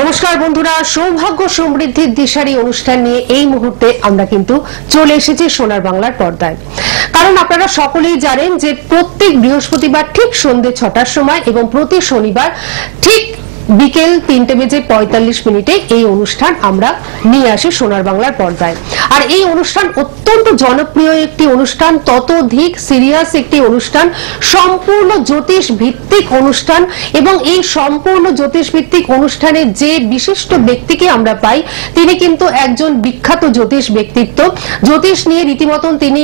নমস্কার বন্ধুরা, সৌভাগ্য সমৃদ্ধির দিশারি অনুষ্ঠান নিয়ে এই মুহূর্তে আমরা কিন্তু চলে এসেছি সোনার বাংলার পর্দায়। কারণ আপনারা সকলেই জানেন যে প্রত্যেক বৃহস্পতিবার ঠিক সন্ধ্যে 6টার সময় এবং প্রতি শনিবার ঠিক বিকেল 3:45 এই অনুষ্ঠান আমরা নিয়ে আসি সোনার বাংলার পর্দায়। আর এই অনুষ্ঠান অত্যন্ত জনপ্রিয় একটি অনুষ্ঠান, ততোধিক সিরিয়াস একটি অনুষ্ঠান, সম্পূর্ণ জ্যোতিষ ভিত্তিক অনুষ্ঠান। এবং এই সম্পূর্ণ জ্যোতিষ ভিত্তিক অনুষ্ঠানে যে বিশিষ্ট ব্যক্তিকে আমরা পাই তিনি কিন্তু একজন বিখ্যাত জ্যোতিষ ব্যক্তিত্ব। জ্যোতিষ নিয়ে রীতিমতন তিনি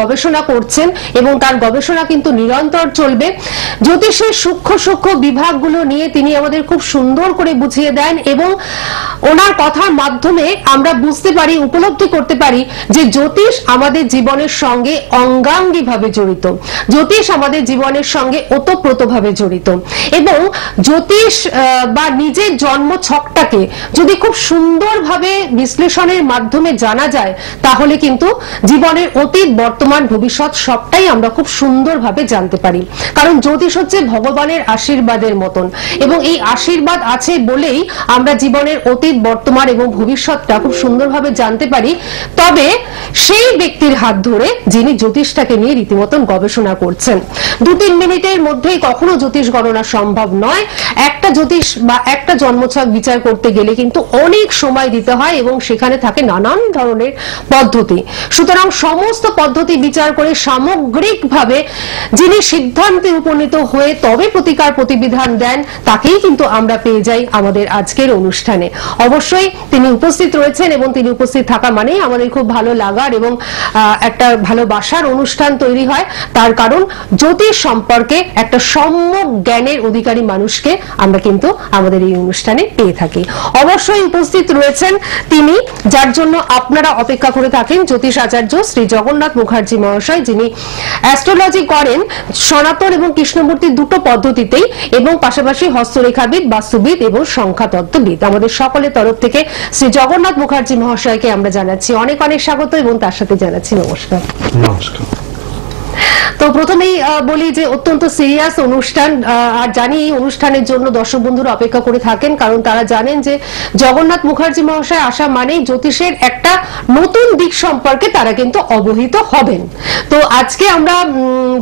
গবেষণা করছেন এবং তার গবেষণা কিন্তু নিরন্তর চলবে। জ্যোতিষের সূক্ষ্ম সূক্ষ্ম বিভাগগুলো নিয়ে তিনি আমাদের খুব সুন্দর করে বুঝিয়ে দেন এবং ওনার কথার মাধ্যমে আমরা বুঝতে পারি, উপলব্ধি করতে পারি যে জ্যোতিষ আমাদের জীবনের সঙ্গে অঙ্গাঙ্গিভাবে জড়িত, জ্যোতিষ আমাদের জীবনের সঙ্গে ওতপ্রোতভাবে জড়িত। এবং জ্যোতিষ বা নিজের জন্ম ছকটাকে যদি খুব সুন্দরভাবে বিশ্লেষণের মাধ্যমে জানা যায় তাহলে কিন্তু জীবনের অতীত, বর্তমান, ভবিষ্যৎ সবটাই আমরা খুব সুন্দরভাবে জানতে পারি। কারণ জ্যোতিষ হচ্ছে ভগবানের আশীর্বাদের মতন এবং এই আশীর্বাদ আছে বলেই আমরা জীবনের অতীত, বর্তমান এবং ভবিষ্যৎটা খুব সুন্দরভাবে জানতে পারি। তবে সেই ব্যক্তির হাত ধরে যিনি জ্যোতিষটাকে নিয়ে রীতিমতন গবেষণা করছেন। 2-3 মিনিটের মধ্যেই কখনো জ্যোতিষ গণনা সম্ভব নয়। একটা জ্যোতিষ বা একটা জন্মছক বিচার করতে গেলে কিন্তু অনেক সময় দিতে হয় এবং সেখানে থাকে নানান ধরনের পদ্ধতি। সুতরাং সমস্ত পদ্ধতি বিচার করে সামগ্রিকভাবে যিনি সিদ্ধান্তে উপনীত হয়ে তবে প্রতিকার প্রতিবিধান দেন তাকেই কিন্তু আমরা পেয়ে যাই আমাদের আজকের অনুষ্ঠানে। অবশ্যই তিনি উপস্থিত রয়েছেন এবং তিনি উপস্থিত থাকা মানেই আমাদের খুব ভালো লাগার এবং একটা ভালোবাসার অনুষ্ঠান তৈরি হয়। তার কারণ জ্যোতিষ সম্পর্কে একটা সম্যক জ্ঞানের অধিকারী মানুষকে আমরা কিন্তু আমাদের এই অনুষ্ঠানে পেয়ে থাকি। অবশ্যই উপস্থিত রয়েছেন তিনি, যার জন্য আপনারা অপেক্ষা করে থাকেন, জ্যোতিষ আচার্য শ্রী জগন্নাথ মুখার্জি মহাশয়, যিনি অ্যাস্ট্রোলজি করেন সনাতন এবং কৃষ্ণমূর্তির দুটো পদ্ধতিতেই এবং পাশাপাশি হস্তরেখাবিদ, বাস্তুবিদ এবং সংখ্যাতত্ত্ববিদ। আমাদের সকলের তরফ থেকে শ্রী জগন্নাথ মুখার্জি মহাশয়কে আমরা জানাচ্ছি অনেক অনেক স্বাগত এবং তার সাথে জানাচ্ছি নমস্কার। নমস্কার। তো প্রথমেই বলি যে অত্যন্ত সিরিয়াস অনুষ্ঠান, আর জানি এই অনুষ্ঠানের জন্য দর্শক বন্ধুরা অপেক্ষা করে থাকেন, কারণ তারা জানেন যে জগন্নাথ মুখার্জি মহাশয় আসা মানেই জ্যোতিষের একটা নতুন দিক সম্পর্কে তারা কিন্তু অবহিত হবেন। তো আজকে আমরা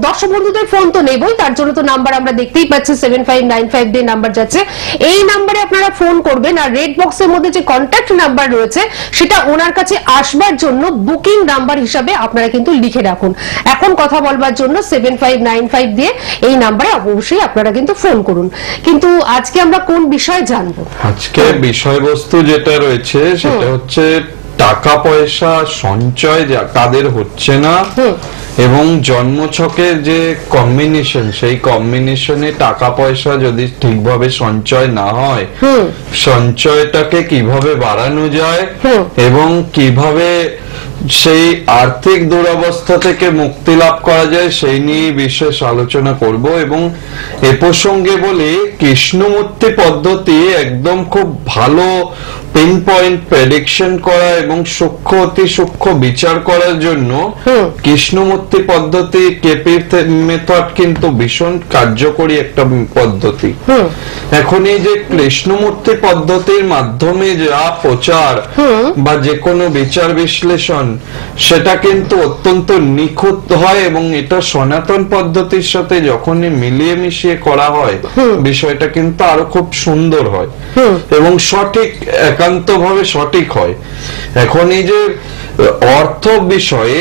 দর্শক বন্ধুদের ফোন তো নেবই, তার জন্য তো নাম্বার আমরা দেখতেই পাচ্ছি 7595 দিয়ে নাম্বার যাচ্ছে। এই নাম্বারে আপনারা ফোন করবেন আর রেড বক্সের মধ্যে যে কন্ট্যাক্ট নাম্বার রয়েছে সেটা ওনার কাছে আসবার জন্য বুকিং নাম্বার হিসাবে আপনারা কিন্তু লিখে রাখুন। এখন কথা বলবার জন্য 7595 দিয়ে এই নাম্বারে অবশ্যই আপনারা কিন্তু ফোন করুন। কিন্তু আজকে আমরা কোন বিষয় জানবো? আজকে বিষয়বস্তু যেটা রয়েছে সেটা হচ্ছে টাকা পয়সা সঞ্চয় কাদের হচ্ছে না এবং জন্মছকের যে কম্বিনেশন, সেই কম্বিনেশনে টাকা পয়সা যদি ঠিকভাবে সঞ্চয় না হয় সঞ্চয়টাকে কিভাবে বাড়ানো যায় এবং কিভাবে সেই আর্থিক দুরবস্থা থেকে মুক্তি লাভ করা যায় সেই নিয়ে বিশেষ আলোচনা করব। এবং এ প্রসঙ্গে বলি, কৃষ্ণমূর্তি পদ্ধতি একদম খুব ভালো পিন পয়েন্ট প্রেডিকশন করা এবং সূক্ষ্ম অতি সূক্ষ্ম বিচার করার জন্য কৃষ্ণমূর্তি পদ্ধতি, কেপি মেথড কিন্তু ভীষণ কার্যকরী একটা পদ্ধতি। এখন এই যে কৃষ্ণমূর্তি পদ্ধতির মাধ্যমে যা প্রচার বা যে কোনো বিচার বিশ্লেষণ সেটা কিন্তু অত্যন্ত নিখুঁত হয় এবং এটা সনাতন পদ্ধতির সাথে যখনই মিলিয়ে মিশিয়ে করা হয় বিষয়টা কিন্তু আরো খুব সুন্দর হয় এবং সঠিক, একান্তভাবে সঠিক হয়। এখন এই যে অর্থ বিষয়ে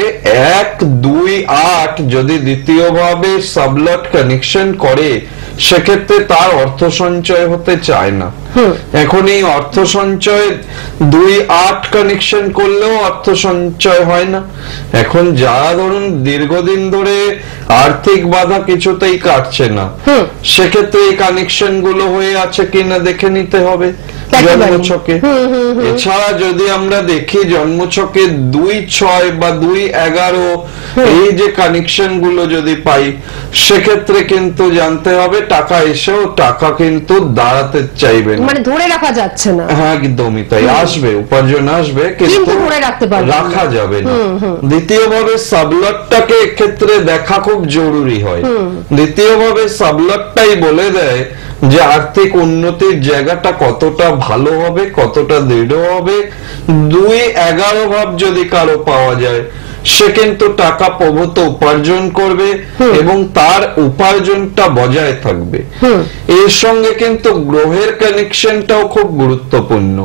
1, 2, 8 যদি দ্বিতীয়ভাবে সাবলট কানেকশন করে সেক্ষেত্রে তার অর্থ সঞ্চয় হতে চায় না। এখন এই অর্থ সঞ্চয় 2, 8 কানেকশন করলেও অর্থ সঞ্চয় হয় না। এখন যারা ধরুন দীর্ঘদিন ধরে আর্থিক বাধা কিছুতেই কাটছে না সেক্ষেত্রে এই কানেকশন গুলো হয়ে আছে কিনা দেখে নিতে হবে জন্মছকে। এছাড়া যদি আমরা দেখি জন্মছকে 2-6 বা 2-11 এই যে কানেকশন গুলো যদি পাই সেক্ষেত্রে কিন্তু জানতে হবে টাকা এসেও টাকা কিন্তু দাঁড়াতে চাইবে না, মানে ধরে রাখা যাচ্ছে না। হ্যাঁ একদমই তাই, আসবে, উপার্জন আসবে কিন্তু ধরে রাখা যাবে না। দ্বিতীয়ভাবে সাবলটটাকে এক্ষেত্রে দেখা খুব জরুরি হয়। দ্বিতীয়ভাবে সাবলটটাই বলে দেয় যে আর্থিক উন্নতির জায়গাটা কতটা ভালো হবে, কতটা দৃঢ় হবে। 2-11 ভাব যদি কারো পাওয়া যায়, সে কিন্তু টাকা প্রভূত উপার্জন করবে এবং তার উপার্জনটা বজায় থাকবে। এর সঙ্গে কিন্তু গ্রহের কানেকশনটাও খুব গুরুত্বপূর্ণ।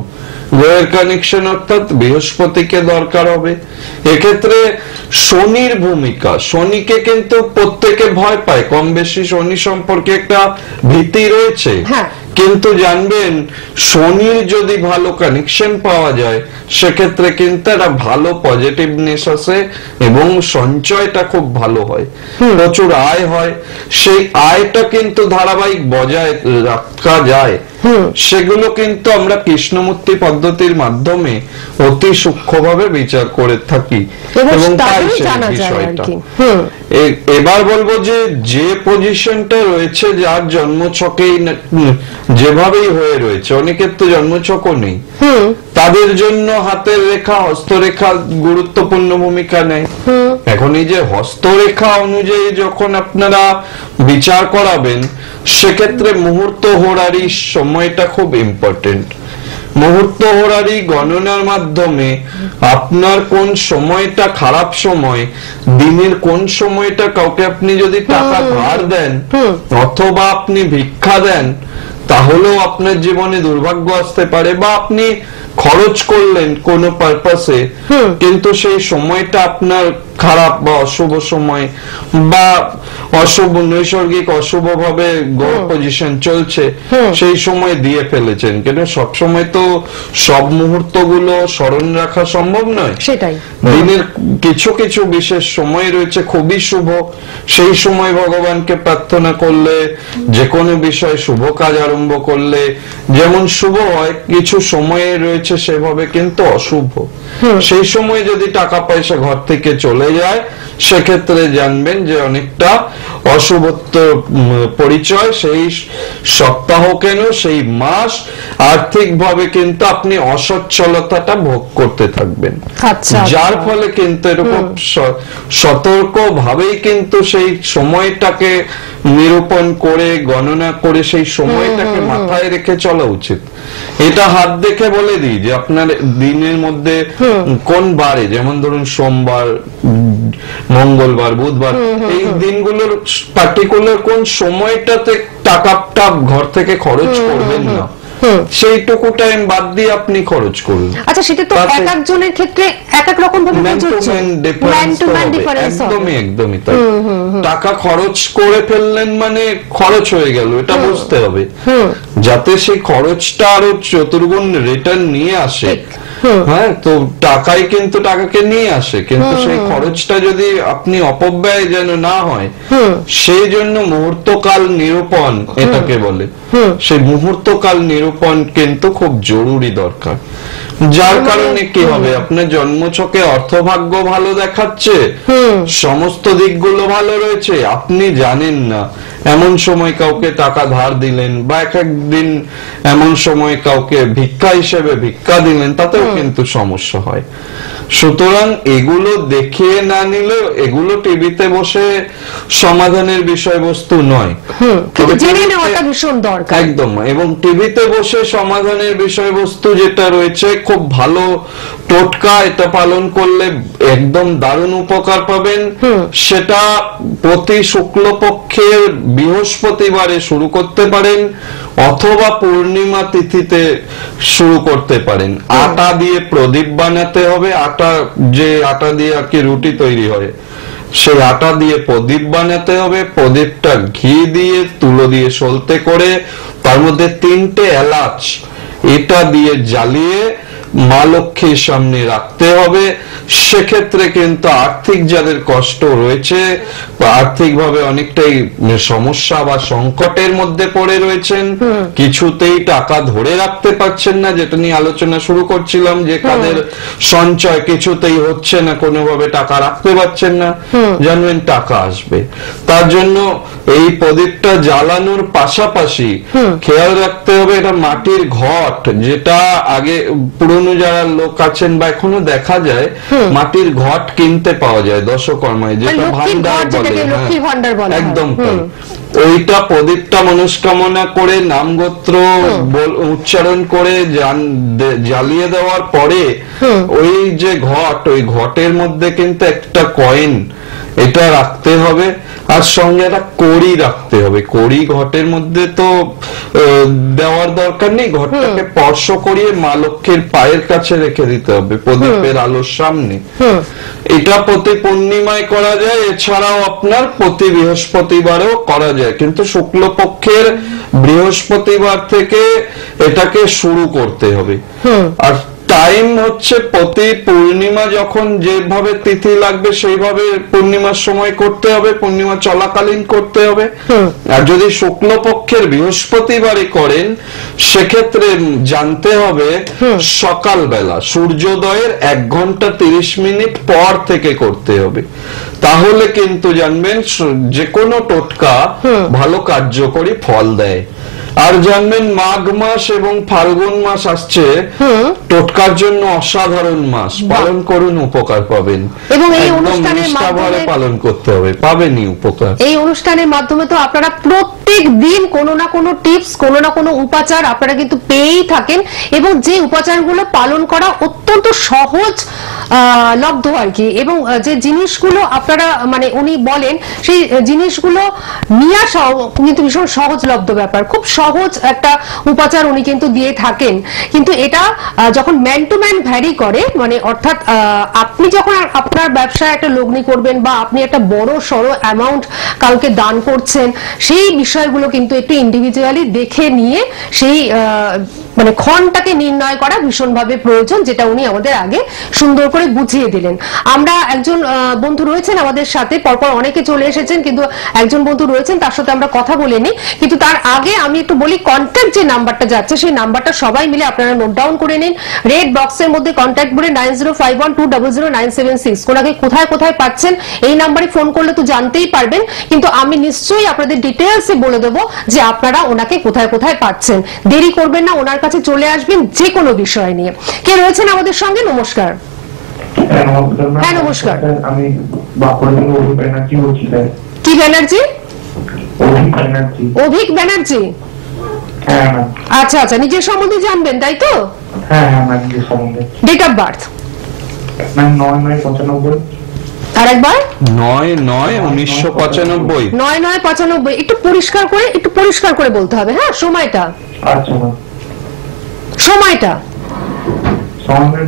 গ্রহের কানেকশন অর্থাৎ বৃহস্পতিকে দরকার হবে। এক্ষেত্রে শনির ভূমিকা, শনিকে কিন্তু প্রত্যেকে ভয় পায়, কম বেশি শনি সম্পর্কে একটা ভীতি রয়েছে। কিন্তু জানবেন, শনির যদি ভালো কানেকশন পাওয়া যায়, সেক্ষেত্রে কিন্তু একটা ভালো পজিটিভনেস আসে এবং সঞ্চয়টা খুব ভালো হয়, প্রচুর আয় হয়। সেই আয়টা কিন্তু ধারাবাহিক বজায় রাখা যায়। সেগুলো কিন্তু আমরা কৃষ্ণমূর্তি পদ্ধতির মাধ্যমে অতি সূক্ষ্মভাবে বিচার করে থাকি এবং তাই সেই বিষয়টা। এবার বলবো যে পজিশনটা রয়েছে, যার জন্মছকেই যেভাবেই হয়ে রয়েছে, অনেকের তো জন্মছকও নেই, তাদের জন্য হাতের রেখা, হস্তরেখা গুরুত্বপূর্ণ ভূমিকা নেয়। এখন এই যে হস্তরেখা অনুযায়ী যখন আপনারা বিচার করাবেন, সেক্ষেত্রে মুহূর্ত হোরারি সময়টা খুব ইম্পর্টেন্ট। মুহূর্ত হোরারি গণনার মাধ্যমে আপনার কোন সময়টা খারাপ সময়, দিনের কোন সময়টা কাউকে আপনি যদি টাকা ধার দেন অথবা আপনি ভিক্ষা দেন, তাহলেও আপনার জীবনে দুর্ভাগ্য আসতে পারে। বা আপনি খরচ করলেন কোনো পারপাসে, কিন্তু সেই সময়টা আপনার খারাপ বা অশুভ সময়, বা অশুভ নৈসর্গিক অশুভ ভাবে গ্রহ পজিশন চলছে, সেই সময় দিয়ে ফেলেছেন। কেন সব সময় তো সব মুহূর্ত গুলো স্মরণ রাখা সম্ভব নয়। সেটাই, দিনের কিছু কিছু বিশেষ সময় রয়েছে খুবই শুভ, সেই সময় ভগবানকে প্রার্থনা করলে, যে কোনো বিষয় শুভ কাজ আরম্ভ করলে যেমন শুভ হয়, কিছু সময়ে রয়েছে সেভাবে কিন্তু অশুভ। সেই সময় যদি টাকা পয়সা ঘর থেকে চলে যায়, সেক্ষেত্রে জানবেন যে অনেকটা অশুভত্ব পরিচয়। সেই সপ্তাহ কেন সেই মাস আর্থিক ভাবে কিন্তু আপনি অসচ্ছলতাটা ভোগ করতে থাকবেন। যার ফলে কিন্তু এরকম সতর্ক ভাবেই কিন্তু সেই সময়টাকে নিরূপণ করে, গণনা করে সেই সময়টাকে মাথায় রেখে চলা উচিত। এটা হাত দেখে বলে দিই যে আপনার দিনের মধ্যে কোন বারে, যেমন ধরুন সোমবার, মঙ্গলবার, বুধবার, এই দিনগুলোর পার্টিকুলার কোন সময়টাতে টাকাটা ঘর থেকে খরচ করবেন না, সেইটুকু টাইম বাদ দিয়ে আপনি খরচ করুন। আচ্ছা, সেটা তো এক একজনের ক্ষেত্রে এক এক রকম ভাবে একদমই তাই। টাকা খরচ করে ফেললেন মানে খরচ হয়ে গেল, এটা বুঝতে হবে, যাতে সেই খরচটা আরো চতুর্গুণ রিটার্ন নিয়ে আসে। হ্যাঁ, তো টাকাই কিন্তু টাকাকে নিয়ে আসে, কিন্তু সেই খরচটা যদি আপনি অপব্যয় যেন না হয়, সেই জন্য মুহূর্তকাল নিরূপণ এটাকে বলে, সেই মুহূর্তকাল নিরূপণ কিন্তু খুব জরুরি দরকার। যার কারণে কি হবে, আপনার জন্মছকে অর্থভাগ্য ভালো দেখাচ্ছে, সমস্ত দিকগুলো ভালো রয়েছে, আপনি জানেন না, এমন সময় কাউকে টাকা ধার দিলেন, বা একদিন এমন সময় কাউকে ভিক্ষা হিসেবে ভিক্ষা দিলেন, তাতেও কিন্তু সমস্যা হয়। সুতরাং এগুলো দেখিয়ে না নিলে, এগুলো টিভিতে বসে সমাধানের বিষয়বস্তু নয়, একদম। এবং টিভিতে বসে সমাধানের বিষয়বস্তু যেটা রয়েছে, খুব ভালো টোটকা, এটা পালন করলে একদম দারুণ উপকার পাবেন। সেটা প্রতি শুক্লপক্ষের বৃহস্পতিবারে শুরু করতে পারেন, অথবা পূর্ণিমা তিথিতে শুরু করতে পারেন। আটা দিয়ে প্রদীপ বানাতে হবে, যে আটা দিয়ে আর কি রুটি তৈরি হয়, সেই আটা দিয়ে প্রদীপ বানাতে হবে। প্রদীপটা ঘি দিয়ে, তুলো দিয়ে সলতে করে, তার মধ্যে 3টে এলাচ এটা দিয়ে জ্বালিয়ে মা লক্ষ্মীর সামনে রাখতে হবে। সেক্ষেত্রে কিন্তু আর্থিক যাদের কষ্ট রয়েছে, আর্থিকভাবে অনেকটাই সমস্যা বা সংকটের মধ্যে পড়ে রয়েছেন, কিছুতেই টাকা ধরে রাখতে পারছেন না, যেটা নিয়ে আলোচনা শুরু করছিলাম, যে কাদের সঞ্চয় কিছুতেই হচ্ছে না, কোনোভাবে টাকা রাখতে পারছেন না, জানবেন টাকা আসবে। তার জন্য এই প্রদীপটা জ্বালানোর পাশাপাশি খেয়াল রাখতে হবে, এটা মাটির ঘট, যেটা আগে পুরনো যারা লোক আছেন বা এখনো দেখা যায়, মাটির ঘট কিনতে পাওয়া যায় দশকর্মায়, যেটা ভান্ডার বলে, একদম। ওইটা প্রদীপটা মনস্কামনা করে নামগোত্র উচ্চারণ করে জ্বালিয়ে দেওয়ার পরে ওই যে ঘট, ওই ঘটের মধ্যে কিন্তু একটা কয়েন এটা রাখতে হবে, আর সঙ্গে একটা কড়ি রাখতে হবে। কড়ি ঘটের মধ্যে তো দেওয়ার দরকার নেই, ঘটটাকে স্পর্শ করিয়ে মা লক্ষ্মীর পায়ের কাছে রেখে দিতে হবে প্রদীপের আলোর সামনে। এটা প্রতি পূর্ণিমায় করা যায়, এছাড়াও আপনার প্রতি বৃহস্পতিবারেও করা যায়, কিন্তু শুক্লপক্ষের বৃহস্পতিবার থেকে এটাকে শুরু করতে হবে। আর টাইম হচ্ছে প্রতি পূর্ণিমা যখন যেভাবে তিথি লাগবে সেইভাবে পূর্ণিমার সময় করতে হবে, পূর্ণিমা চলাকালীন করতে হবে। আর যদি শুক্লপক্ষের বৃহস্পতিবারে করেন সেক্ষেত্রে জানতে হবে সকালবেলা সূর্যোদয়ের 1 ঘন্টা 30 মিনিট পর থেকে করতে হবে, তাহলে কিন্তু জানবেন যে কোনো টোটকা ভালো কার্যকরী ফল দেয়। আর জানবেন মাঘ মাস এবং ফাল্গুন মাস আসছে, টোটকার জন্য অসাধারণ মাস, পালন করুন, উপকার পাবেন। এবং এই অনুষ্ঠানের মাধ্যমে পালন করতে হবে, পাবেনই উপকার। এই অনুষ্ঠানের মাধ্যমে তো আপনারা প্রত্যেক দিন কোনো না কোনো টিপস, কোনো না কোনো উপাচার আপনারা কিন্তু পেয়েই থাকেন, এবং যে উপাচারগুলো পালন করা অত্যন্ত সহজ লব্ধ আর কি, এবং যে জিনিসগুলো আপনারা মানে উনি বলেন সেই জিনিসগুলো নিয়ে আসা কিন্তু ভীষণ সহজলব্ধ ব্যাপার, খুব সহজ একটা উপাচার উনি কিন্তু দিয়ে থাকেন। কিন্তু এটা যখন ম্যান টু ম্যান ভ্যারি করে, মানে অর্থাৎ আপনি যখন আপনার ব্যবসায় একটা লগ্নি করবেন বা আপনি একটা বড় সড়ো অ্যামাউন্ট কাউকে দান করছেন, সেই বিষয়গুলো কিন্তু একটু ইন্ডিভিজুয়ালি দেখে নিয়ে সেই মানে ক্ষণটাকে নির্ণয় করা ভীষণভাবে প্রয়োজন, যেটা উনি আমাদের আগে সুন্দর করে বুঝিয়ে দিলেন। আমরা একজন বন্ধু রয়েছেন আমাদের সাথে, পরপর অনেকে চলে এসেছেন, কিন্তু একজন বন্ধু রয়েছেন তার সাথে আমরা কথা বলে নিই। কিন্তু তার আগে আমি একটু বলি, কন্ট্যাক্ট যে নাম্বারটা যাচ্ছে সেই নাম্বারটা সবাই মিলে আপনারা নোট ডাউন করে নিন। রেড বক্সের মধ্যে কন্ট্যাক্ট বলে 9051200976, কোনাকে কোথায় কোথায় পাচ্ছেন এই নাম্বারে ফোন করলে তো জানতেই পারবেন, কিন্তু আমি নিশ্চয়ই আপনাদের ডিটেলসে বলে দেবো যে আপনারা ওনাকে কোথায় কোথায় পাচ্ছেন। দেরি করবেন না, ওনার কাছে চলে আসবেন যে কোনো বিষয় নিয়ে। কে রয়েছেন আমাদের সঙ্গে? নমস্কার। হ্যাঁ নমস্কার। আমি বাঁকুড়া থেকে অভিক ব্যানার্জি বলছি। কি ব্যানার্জি? অভিক ব্যানার্জি। হ্যাঁ। আচ্ছা আচ্ছা, নিজের সম্বন্ধে জানবেন তাই তো? হ্যাঁ হ্যাঁ, নিজের সম্বন্ধে। Date of birth? 9/9/95। আর একবার? 9/9/1995। 9/9/95। একটু পরিষ্কার করে বলতে হবে। হ্যাঁ, সময়টা? আচ্ছা, সময়টা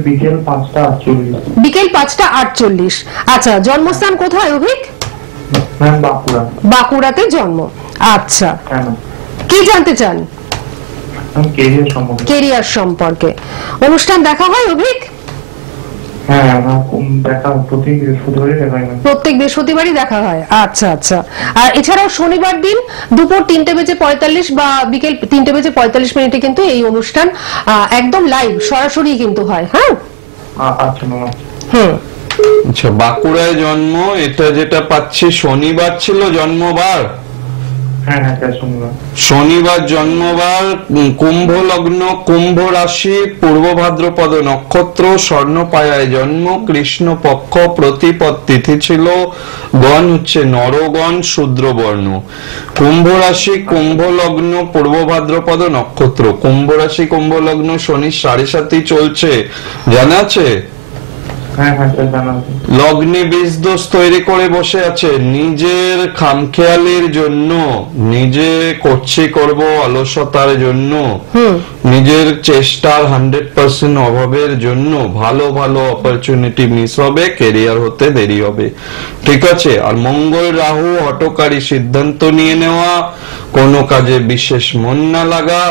বিকেল 5টা 48। বিকেল 5টা 48। আচ্ছা, জন্মস্থান কোথায় অভিক? বাঁকুড়া। বাঁকুড়াতে জন্ম। আচ্ছা, হ্যাঁ। কি জানতে চান? কেরিয়ার সম্পর্কে। অনুষ্ঠান দেখা হয় অভিক? হ্যাঁ, দেখা প্রত্যেক বৃহস্পতিবারই দেখা হয়। আচ্ছা আচ্ছা। আর এছাড়াও শনিবার দিন দুপুর 3:45 বা বিকেল 3:45 কিন্তু এই অনুষ্ঠান একদম লাইভ সরাসরি কিন্তু হয়। হ্যাঁ আচ্ছা, বাঁকুড়ায় জন্ম, এটা যেটা পাচ্ছি শনিবার ছিল জন্মবার। শনিবার জন্মবার, কুম্ভ লগ্ন, কুম্ভ রাশি, পূর্ব ভাদ্রপদ নক্ষত্র, স্বর্ণপায়ায় জন্ম, কৃষ্ণ পক্ষ, প্রতিপদ তিথি ছিল, গণ হচ্ছে নরগণ, শূদ্রবর্ণ। কুম্ভ রাশি, কুম্ভ লগ্ন, পূর্ব ভাদ্রপদ নক্ষত্র। কুম্ভ রাশি কুম্ভ লগ্ন, শনি 7.5 চলছে, জানা আছে? লগ্নে বীজ দোষ তৈরি করে বসে আছে, নিজের খামখেয়ালির জন্য, নিজে করব অলসতার জন্য, নিজের চেষ্টার 100% অভাবের জন্য ভালো ভালো অপরচুনিটি মিস হবে, ক্যারিয়ার হতে দেরি হবে। ঠিক আছে? আর মঙ্গল রাহু হঠকারী সিদ্ধান্ত নিয়ে নেওয়া, কোনো কাজে বিশেষ মন না লাগা,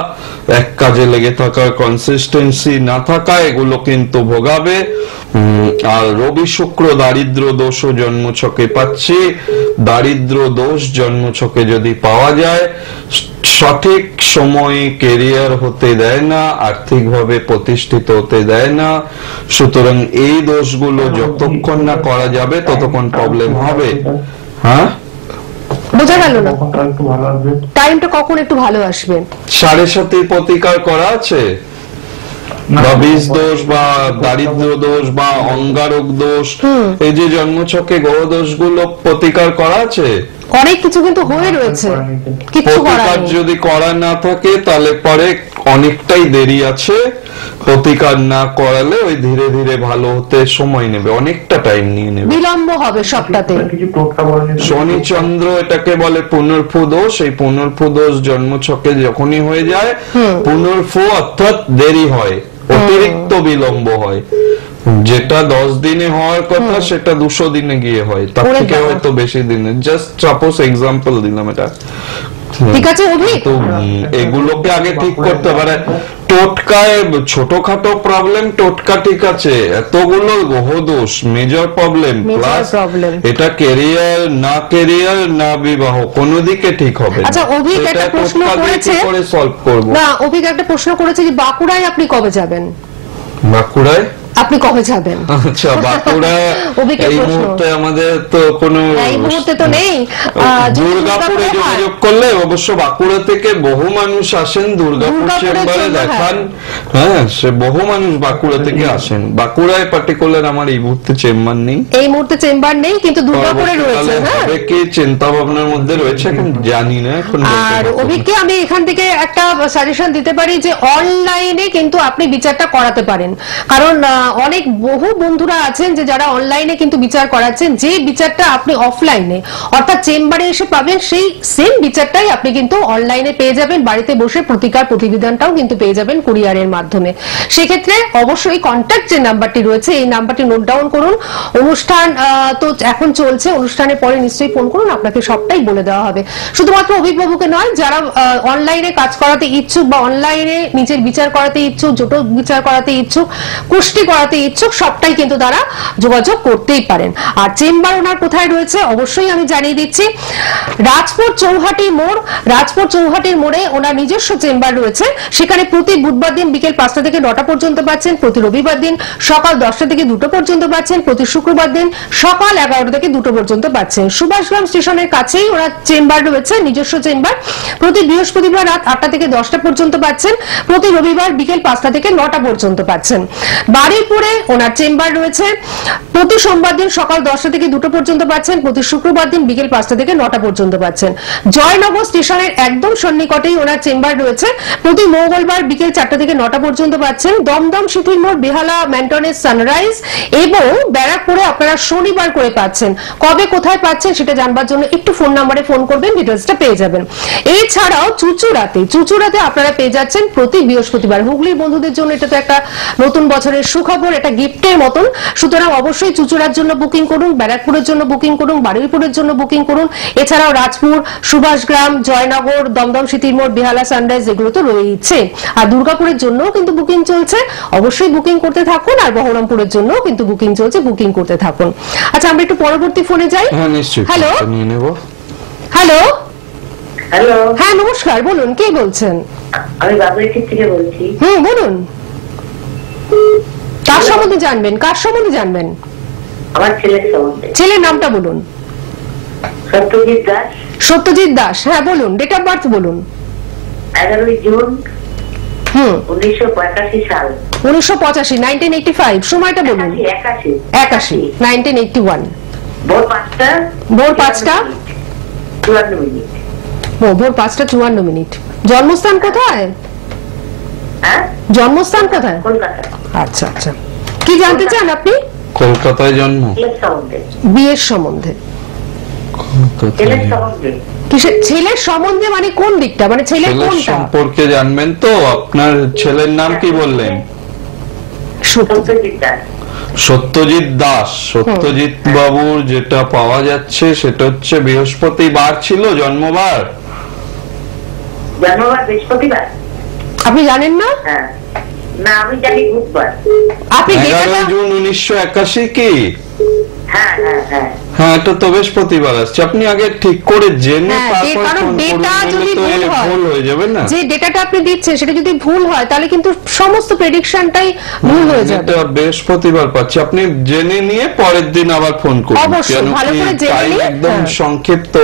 এক কাজে লেগে থাকার কনসিস্টেন্সি না থাকা, এগুলো কিন্তু ভোগাবে। আর রবি শুক্র দারিদ্র দোষও জন্মছকে পাচ্ছি। দারিদ্র দোষ জন্মছকে যদি পাওয়া যায়, সঠিক সময়ে ক্যারিয়ার হতে দেয় না, আর্থিকভাবে প্রতিষ্ঠিত হতে দেয় না। সুতরাং এই দোষগুলো যতক্ষণ না করা যাবে ততক্ষণ প্রবলেম হবে। হ্যাঁ, বোঝা গেল না? টাইমটা কখন একটু ভালো আসবে? 7.5 প্রতিকার করা আছে, বা বীজ দোষ বা দারিদ্র দোষ বা অঙ্গারক দোষ, এই যে জন্মছকে গ্রহ দোষ গুলো প্রতিকার করা আছে। অনেক কিছু কিন্তু হয়ে রয়েছে, কিছু করার প্রতিকার নেই। যদি করা না থাকে তাহলে পরে অনেকটাই দেরি আছে। প্রতিকার না করালে ওই ধীরে ধীরে ভালো হতে সময় নেবে, অনেকটা টাইম নিয়ে নেবে, বিলম্ব হবে সবটাতে। কিছু টোটকা বলেন। শনি চন্দ্র এটাকে বলে পুনর্ফু দোষ। এই পুনর্ফু দোষ জন্মছকে যখনই হয়ে যায়, পুনর্ফু অর্থাৎ দেরি হয়, অতিরিক্ত বিলম্ব হয়। যেটা 10 দিনে হওয়ার কথা সেটা 200 দিনে গিয়ে হয়, তার ওরে থেকে বাবা। হয়তো বেশি দিনে। জাস্ট সাপোজ এক্সাম্পল দিলাম এটা। ঠিক আছে অভি, তো এগুলোকে আগে ঠিক করতে পারে। টোটকায় ছোটখাটো প্রবলেম টোটকা ঠিক আছে, এতগুলো গ্রহ দোষ major problem, Major plus problem। এটা ক্যারিয়ার না বিবাহ কোনো দিকে ঠিক হবে না। আচ্ছা, অভিক সেটা একটা প্রশ্ন টোটকা দিয়ে করেছে। কি করে সলভ করব? না অভিক একটা প্রশ্ন করেছে যে বাঁকুড়ায় আপনি কবে যাবেন? বাঁকুড়ায়? আপনি কবে যাবেন? আচ্ছা, বাঁকুড়া অভিকের এই প্রশ্ন। মুহূর্তে আমাদের তো কোনো এই মুহূর্তে তো নেই। দুর্গাপুরে যোগাযোগ করলে অবশ্য বাঁকুড়া থেকে বহু মানুষ আসেন দুর্গাপুর দুর্গাপুরের চেম্বারে জন্য, দেখান। হ্যাঁ, সে বহু মানুষ বাঁকুড়া থেকে আসেন। বাঁকুড়ায় পার্টিকুলার আমার এই মুহূর্তে চেম্বার নেই, এই মুহূর্তে চেম্বার নেই, কিন্তু দুর্গাপুরে রয়েছে। পরবর্তীকালে হ্যাঁ, হবে কি চিন্তা ভাবনার মধ্যে রয়েছে, এখন জানি না, এখন বলতে আর পারবো না। অভিককে আমি এখান থেকে একটা সাজেশন দিতে পারি যে অনলাইনে কিন্তু আপনি বিচারটা করাতে পারেন। কারণ অনেক বহু বন্ধুরা আছেন যে যারা অনলাইনে কিন্তু বিচার করাচ্ছেন, যে বিচারটা আপনি অফলাইনে অর্থাৎ চেম্বারে এসে পাবেন সেই সেম বিচারটাই আপনি কিন্তু অনলাইনে পেয়ে যাবেন। বাড়িতে বসে প্রতিকার প্রতিবিধানটাও কিন্তু পেয়ে যাবেন কুরিয়ারের মাধ্যমে। সেক্ষেত্রে অবশ্যই কন্ট্যাক্ট যে নাম্বারটি রয়েছে এই নাম্বারটি নোট ডাউন করুন। অনুষ্ঠান তো এখন চলছে, অনুষ্ঠানের পরে নিশ্চয়ই ফোন করুন, আপনাকে সবটাই বলে দেওয়া হবে। শুধুমাত্র অভিভাবককে নয়, যারা অনলাইনে কাজ করাতে ইচ্ছুক বা অনলাইনে নিজের বিচার করাতে ইচ্ছুক, জটিল বিচার করাতে ইচ্ছুক, কুষ্টি করাতে ইচ্ছুক, সবটাই কিন্তু তারা যোগাযোগ করতেই পারেন। আর চেম্বার ওনার কোথায় রয়েছে অবশ্যই আমি জানিয়ে দিচ্ছি। রাজপুর চৌহাটি মোড়, রাজপুর চৌহাটির মোড়ে ওনার নিজস্ব চেম্বার রয়েছে। সেখানে প্রতি বুধবার দিন বিকেল 5টা থেকে 9টা পর্যন্ত পাচ্ছেন, প্রতি রবিবার দিন সকাল 10টা থেকে 2টো পর্যন্ত পাচ্ছেন, প্রতি শুক্রবার দিন সকাল 11টা থেকে 2টো পর্যন্ত পাচ্ছেন। সুভাষগ্রাম স্টেশনের কাছেই ওনার চেম্বার রয়েছে, নিজস্ব চেম্বার। প্রতি বৃহস্পতিবার রাত 8টা থেকে 10টা পর্যন্ত পাচ্ছেন, প্রতি রবিবার বিকেল 5টা থেকে 9টা পর্যন্ত পাচ্ছেন। বারুইপুরে ওনার চেম্বার রয়েছে, প্রতি সোমবার দিন সকাল 10টা থেকে 2টো পর্যন্ত পাচ্ছেন, প্রতি শুক্রবার দিন বিকেল 5টা থেকে 9টা পর্যন্ত পাচ্ছেন। জয়নগর স্টেশনের একদম সন্নিকটেই ওনার চেম্বার রয়েছে, প্রতি মঙ্গলবার বিকেল 4টা থেকে 9টা পর্যন্ত পাচ্ছেন। দমদম সিটির মোড়, বেহালা ম্যান্টনের সানরাইজ এবং ব্যারাকপুরে আপনারা শনিবার করে পাচ্ছেন। কবে কোথায় পাচ্ছেন সেটা জানবার জন্য একটু ফোন নাম্বারে ফোন করবেন, ডিটেলসটা পেয়ে যাবেন। এছাড়াও চুচুড়াতে আপনারা পেয়ে যাচ্ছেন প্রতি বৃহস্পতিবার। হুগলির বন্ধুদের জন্য এটা তো একটা নতুন বছরের সুখবর, এটা গিফটের মতন। সুতরাং অবশ্যই চুচুড়ার জন্য বুকিং করুন, ব্যারাকপুরের জন্য বুকিং করুন, বারুইপুরের জন্য বুকিং করুন। এছাড়াও রাজপুর, সুভাষগ্রাম, জয়নগর, দমদম সিটির মোড়, বেহালা সানরাইজ এগুলো তো রয়েছে। আর দুর্গাপুরের জন্য কিন্তু বুকিং চলছে, অবশ্যই বুকিং করতে থাকুন। আর বহরমপুরের জন্য কিন্তু বুকিং চলছে, বুকিং করতে থাকুন। আচ্ছা, আমরা একটু পরবর্তী ফোনে যাই। হ্যাঁ নিশ্চয়ই, হ্যালো নিয়ে নেব। হ্যালো, হ্যালো, হ্যাঁ নমস্কার, বলুন কে বলছেন? আমি বাবুইটি থেকে বলছি। বলুন, কার সম্বন্ধে জানবেন, কার সম্বন্ধে জানবেন? আমার ছেলের সম্বন্ধে। ছেলের নামটা বলুন। সত্যজিৎ দাস, সত্যজিৎ দাস, হ্যাঁ বলুন, ডেট অফ বার্থ বলুন। 11 জুন 1985 সাল। 1985, 1985, সময়টা বলুন। 81, 1981, ভোর 5টা ভোর 5টা 54 মিনিট। ভোর 5টা 54 মিনিট। জন্মস্থান কোথায়? হ্যাঁ, জন্মস্থান কোথায়? কলকাতা। আচ্ছা আচ্ছা, কি জানতে চান আপনি? কলকাতায় জন্ম। ছেলের সম্বন্ধে। বিয়ের সম্বন্ধে? ছেলের সম্বন্ধে। কিসের ছেলের সম্বন্ধে? মানে কোন দিকটা, মানে ছেলে ছেলের কোনটা? সম্পর্কে জানবেন তো? আপনার ছেলের নাম কি বললেন? সত্যজিৎ দাস। সত্যজিৎ দাস। সত্যজিৎ বাবুর যেটা পাওয়া যাচ্ছে সেটা হচ্ছে বৃহস্পতিবার ছিল জন্মবার। জন্মবার বৃহস্পতিবার? আপনি জানেন না? হ্যাঁ, না আমি জানি বুধবার। আপনি 11 ডেটাটা জুন 1981 কি? হ্যাঁ হ্যাঁ হ্যাঁ, হ্যাঁ, এটা তো বৃহস্পতিবার আসছে। আপনি আগে ঠিক করে জেনে হ্যাঁ, তারপর কারণ ফোন করুন, ডেটা যদি নইলে তো ভুল হয়, ভুল হয়ে যাবে না। যে ডেটাটা আপনি দিচ্ছেন সেটা যদি ভুল হয় তাহলে কিন্তু সমস্ত প্রেডিকশনটাই ভুল হয়ে যাবে। এটা বৃহস্পতিবার পাচ্ছি। আপনি জেনে নিয়ে পরের দিন আবার ফোন করুন, অবশ্যই, কেন ভালো কি করে জেনে টাইম নিয়ে, একদম হ্যাঁ। সংক্ষিপ্ত।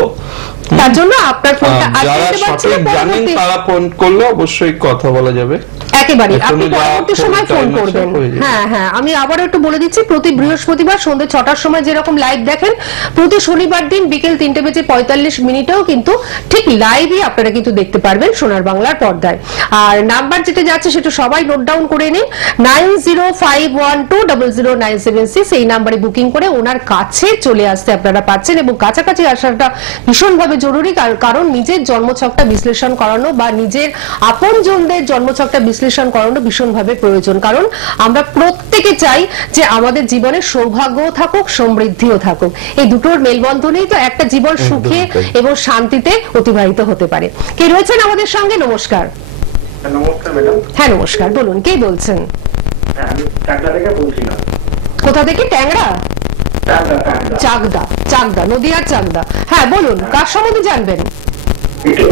তার জন্য আপনার ফোনটা আজ যারা দিতে পারছি না, সঠিক জানেন পরবর্তী তারা ফোন করলে অবশ্যই কথা বলা যাবে। একেবারে আপনি এখনই যা পরবর্তী সময় ফোন time আছে, করবেন। হয়ে যাবে। হ্যাঁ হ্যাঁ, আমি আবারও একটু বলে দিচ্ছি, প্রতি বৃহস্পতিবার সন্ধ্যে 6টার সময় যেরকম লাইভ দেখেন, প্রতি শনিবার দিন বিকেল 3:45 কিন্তু ঠিক লাইভই আপনারা কিন্তু দেখতে পারবেন সোনার বাংলার পর্দায়। আর নাম্বার যেটা যাচ্ছে সেটা সবাই নোট ডাউন করে নিন, 9051200976। এই নাম্বারে বুকিং করে ওনার কাছে চলে আসতে আপনারা পাচ্ছেন, এবং কাছাকাছি আসাটা ভীষণভাবে জরুরি, কারণ নিজের জন্মছকটা বিশ্লেষণ করানো বা নিজের আপনজনদের জন্মছকটা বিশ্লেষণ করানো ভীষণভাবে প্রয়োজন। কারণ আমরা প্রত্যেকে চাই যে আমাদের জীবনে সৌভাগ্যও থাকুক, সমৃদ্ধিও থাকুক, এই দুটোর মেলবন্ধনেই তো একটা জীবন সুখে এবং শান্তিতে অতিবাহিত হতে পারে। কে রয়েছেন আমাদের সঙ্গে? নমস্কার। নমস্কার ম্যাডাম। হ্যাঁ নমস্কার, বলুন কে বলছেন? আমি চাকদা থেকে বলছিলাম। কোথা থেকে? ট্যাংরা? চাকদা, চাকদা, নদিয়ার চাকদা। হ্যাঁ বলুন, কার সম্বন্ধে জানবেন?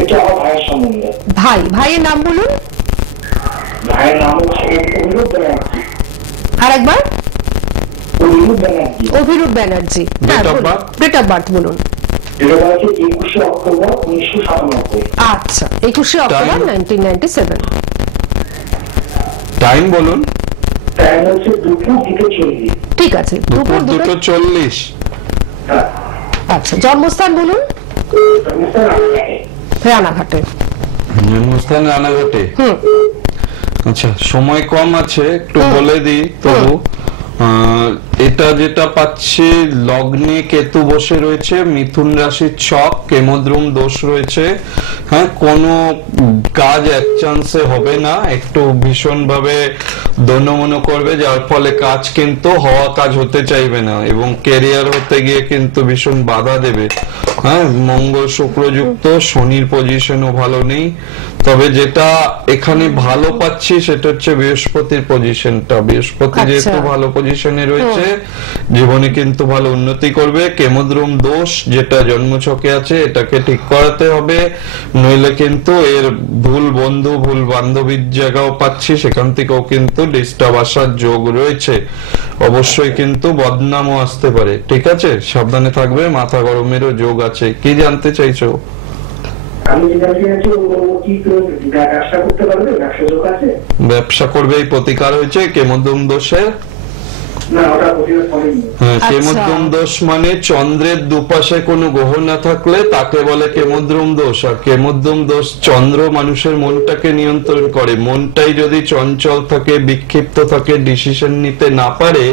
এটা আমার ভাইয়ের সম্বন্ধে। ভাইয়ের নাম বলুন। ভাইয়ের নাম হচ্ছে অভিরূপ ব্যানার্জি। আর একবার? অভিরূপ ব্যানার্জি। অভিরূপ ব্যানার্জি। হ্যাঁ Date of বলুন, birth? ডেট অফ বার্থ বলুন। এটা হচ্ছে 21শে অক্টোবর 1997। আচ্ছা, 21শে অক্টোবর Time? 1997। টাইম বলুন। টাইম হচ্ছে 2:40। ঠিক আছে, দুপুর দুপুর 2:40। হ্যাঁ। আচ্ছা, জন্মস্থান বলুন। রানাঘাটে। জন্মস্থান রানাঘাটে। হুম। আচ্ছা, সময় কম আছে, একটু বলে দিই তবু। এটা যেটা পাচ্ছি, লগ্নে কেতু বসে রয়েছে, মিথুন রাশির ছক, কেমদ্রুম দোষ রয়েছে। হ্যাঁ, কোনো কাজ এক চান্সে হবে না, একটু ভীষণ ভাবে দনমন করবে, যার ফলে কাজ কিন্তু হওয়া কাজ হতে চাইবে না, এবং কেরিয়ার হতে গিয়ে কিন্তু ভীষণ বাধা দেবে। হ্যাঁ, মঙ্গল শুক্র যুক্ত, শনির পজিশনও ভালো নেই। তবে যেটা এখানে ভালো পাচ্ছি সেটা হচ্ছে বৃহস্পতির পজিশনটা। বৃহস্পতি যেহেতু ভালো পজিশনে রয়েছে, জীবনে কিন্তু ভালো উন্নতি করবে। কেমদ্রুম দোষ যেটা জন্মছকে আছে, এটাকে ঠিক করাতে হবে, নইলে কিন্তু এর ভুল বন্ধু, ভুল বান্ধবীর জায়গাও পাচ্ছি, সেখান থেকেও কিন্তু ডিস্টার্ব আসার যোগ রয়েছে। অবশ্যই কিন্তু বদনামও আসতে পারে। ঠিক আছে, সাবধানে থাকবে, মাথা গরমেরও যোগ আছে। কি জানতে চাইছো? আমি যেটা চাইছি ও কি ব্যবসা করতে পারবে? ব্যবসা যোগ আছে? ব্যবসা করবে, এই প্রতিকার হয়েছে কেমদ্রুম দোষের। না, ওটা প্রতিরোধ করেনি। হ্যাঁ, আচ্ছা। কেমদ্রুম দোষ মানে চন্দ্রের দুপাশে কোনো গ্রহ না থাকলে তাকে বলে কেমদ্রুম দোষ। আর কেমদ্রুম দোষ, চন্দ্র মানুষের মনটাকে নিয়ন্ত্রণ করে। মনটাই যদি চঞ্চল থাকে, বিক্ষিপ্ত থাকে, ডিসিশন নিতে না পারে,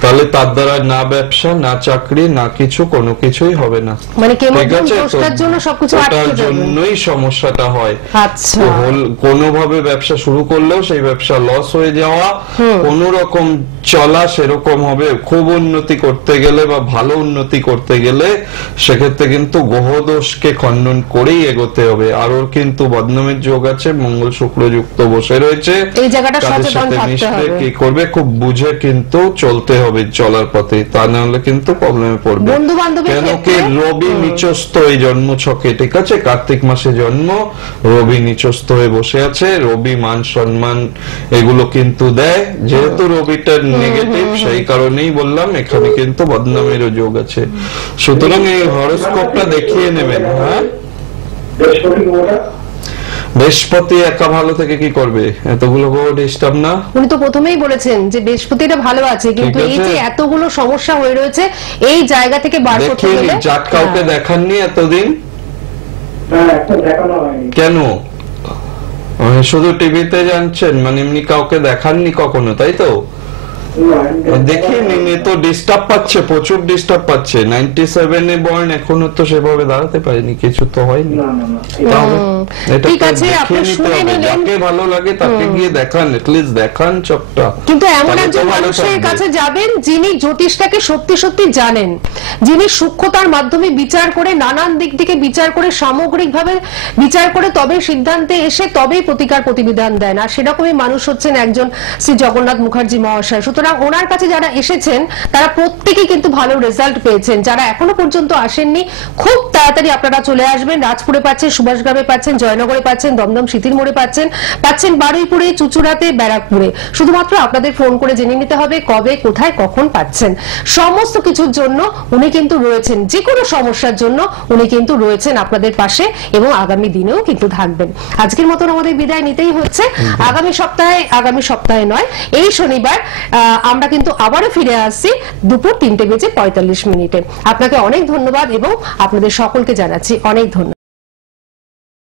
তাহলে তার দ্বারা না ব্যবসা, না চাকরি, না কিছু, কোনো কিছুই হবে না। মানে ঠিক কেমদ্রুম আছে, দোষটার জন্য সবকিছু আটকে ওটার যাবে। জন্যই সমস্যাটা হয়। আচ্ছা। কোনোভাবে ব্যবসা শুরু করলেও সেই ব্যবসা লস হয়ে যাওয়া, কোন রকম চলা সেরকম হবে। খুব উন্নতি করতে গেলে বা ভালো উন্নতি করতে গেলে সেক্ষেত্রে কিন্তু গ্রহ দোষকে খণ্ডন করেই এগোতে হবে। আর ওর কিন্তু বদনামের যোগ আছে, মঙ্গল শুক্র যুক্ত বসে রয়েছে। এই জায়গাটা তাদের সচেতন সাথে থাকতে মিশতে হবে। কি করবে, খুব বুঝে কিন্তু চলতে হবে চলার পথে, তা না হলে কিন্তু প্রবলেমে পড়বে। বন্ধু বান্ধবের কেন কি ক্ষেত্রে রবি নিচস্থ এই জন্ম ছকে, ঠিক আছে, কার্তিক মাসে জন্ম, রবি নিচস্থ হয়ে বসে আছে। রবি মান সম্মান এগুলো কিন্তু দেয়, যেহেতু রবিটা নেগেটিভ, সেই কারণেই বললাম এখানে কিন্তু বদনামেরও যোগ আছে। সুতরাং এই হরোস্কোপটা দেখিয়ে নেবেন। হ্যাঁ, বৃহস্পতি একা ভালো থেকে কি করবে? এতগুলো ডিস্টার্ব না। উনি তো প্রথমেই বলেছেন যে বৃহস্পতিটা ভালো আছে, কিন্তু এই যে এতগুলো সমস্যা হয়ে রয়েছে, এই জায়গা থেকে বার করতে দেখিয়ে গেলে। জাত কাউকে দেখাননি এতদিন? কেন? শুধু টিভিতে জানছেন, মানে এমনি কাউকে দেখাননি কখনো, তাই তো? দেখিয়ে নিন, তো ডিস্টার্ব পাচ্ছে, প্রচুর ডিস্টার্ব পাচ্ছে। 97-এ বর্ন, এখনো তো সেভাবে দাঁড়াতে পারেনি, কিছু তো হয়নি। ঠিক আছে, আপনি শুনে নিলেন। যাকে ভালো লাগে তাকে গিয়ে দেখান, এটলিস্ট দেখান চোখটা। কিন্তু এমন তাহলে একজন তো ভালো মানুষের থাকবে। কাছে যাবেন যিনি জ্যোতিষটাকে সত্যি সত্যি জানেন, যিনি সূক্ষ্মতার মাধ্যমে বিচার করে, নানান দিক থেকে বিচার করে, সামগ্রিকভাবে বিচার করে তবে সিদ্ধান্তে এসে তবেই প্রতিকার প্রতিবিধান দেন। আর সেরকমই মানুষ হচ্ছেন একজন শ্রী জগন্নাথ মুখার্জি মহাশয়। সুতরাং সুতরাং ওনার কাছে যারা এসেছেন তারা প্রত্যেকেই কিন্তু ভালো রেজাল্ট পেয়েছেন। যারা এখনো পর্যন্ত আসেননি খুব তাড়াতাড়ি আপনারা চলে আসবেন। রাজপুরে পাচ্ছেন, সুভাষগ্রামে পাচ্ছেন, জয়নগরে পাচ্ছেন, দমদম সিটির মোড়ে পাচ্ছেন, বারুইপুরে, চুচুড়াতে, ব্যারাকপুরে। শুধুমাত্র আপনাদের ফোন করে জেনে নিতে হবে কবে, কোথায়, কখন পাচ্ছেন। সমস্ত কিছুর জন্য উনি কিন্তু রয়েছেন, যে কোনো সমস্যার জন্য উনি কিন্তু রয়েছেন আপনাদের পাশে এবং আগামী দিনেও কিন্তু থাকবেন। আজকের মতন আমাদের বিদায় নিতেই হচ্ছে। আগামী সপ্তাহে নয়, এই শনিবার আমরা কিন্তু আবারও ফিরে আসছি দুপুর 3:45 আপনাকে অনেক ধন্যবাদ এবং আপনাদের সকলকে জানাচ্ছি অনেক ধন্যবাদ।